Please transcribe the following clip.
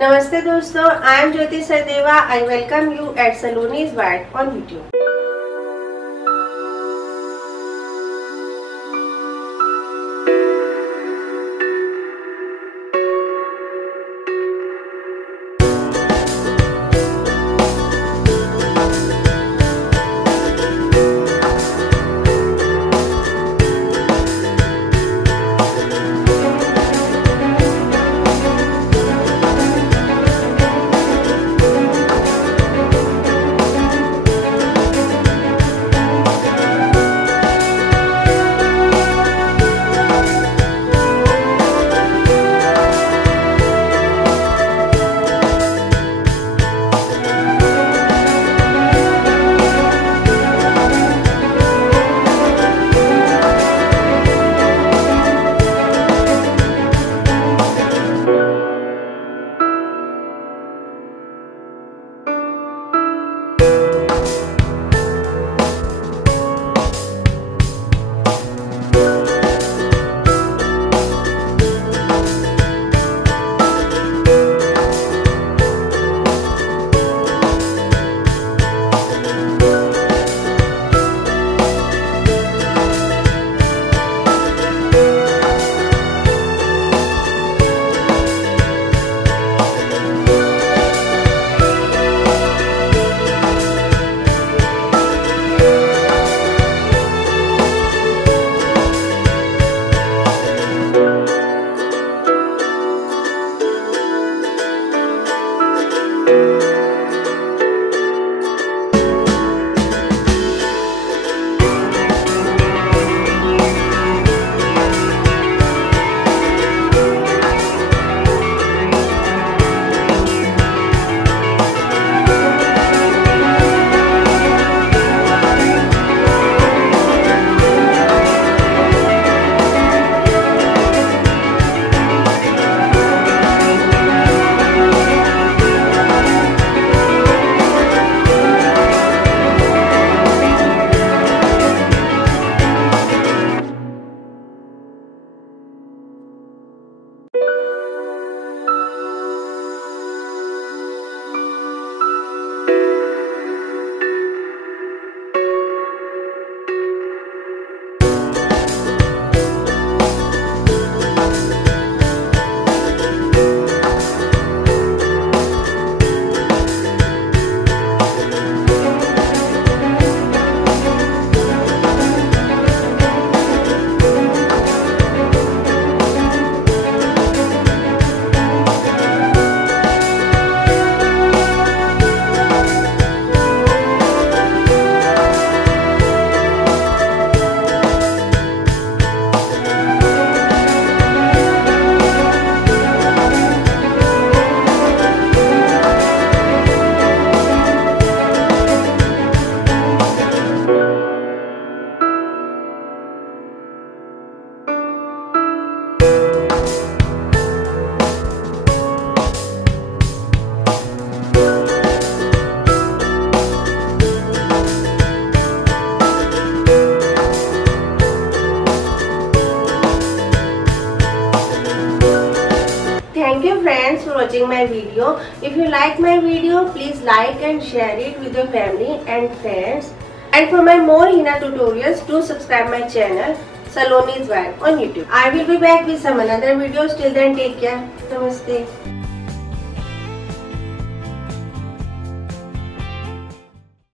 Namaste दोस्तों, I am Jyoti Sachdeva. I welcome you at Saloni's World on YouTube. Thank you friends for watching my video. If you like my video, please like and share it with your family and friends. And for my more henna tutorials, do subscribe my channel Saloni's World on YouTube. I will be back with some another videos. Till then, take care. Namaste.